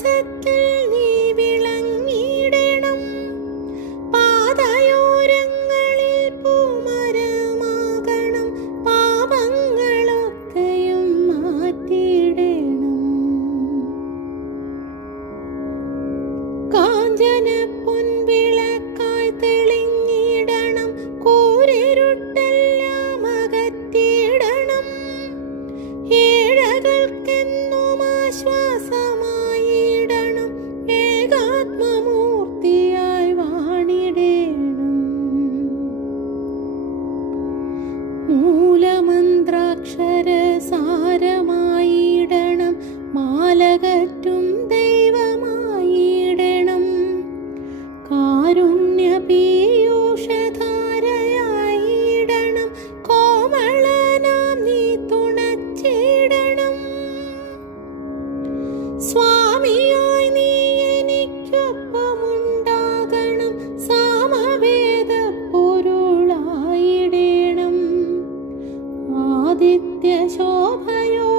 വിശ്വാസത്തിൽ നീ വിളങ്ങിയിടണം. പാതയോരങ്ങളിൽ പൂമരമാകണം. പാപങ്ങളൊക്കെയും മാറ്റിയിടണം. കാഞ്ചന പൊൻവിള മൂലമന്ത്രാക്ഷരസാരമായിടണം. മാലകറ്റും ദൈവമായിടണം. കാരുണ്യ പീയൂഷധാരയായിടണം കോമളനാം നീ തുണച്ചിടണം. സ്വാമി โ朋友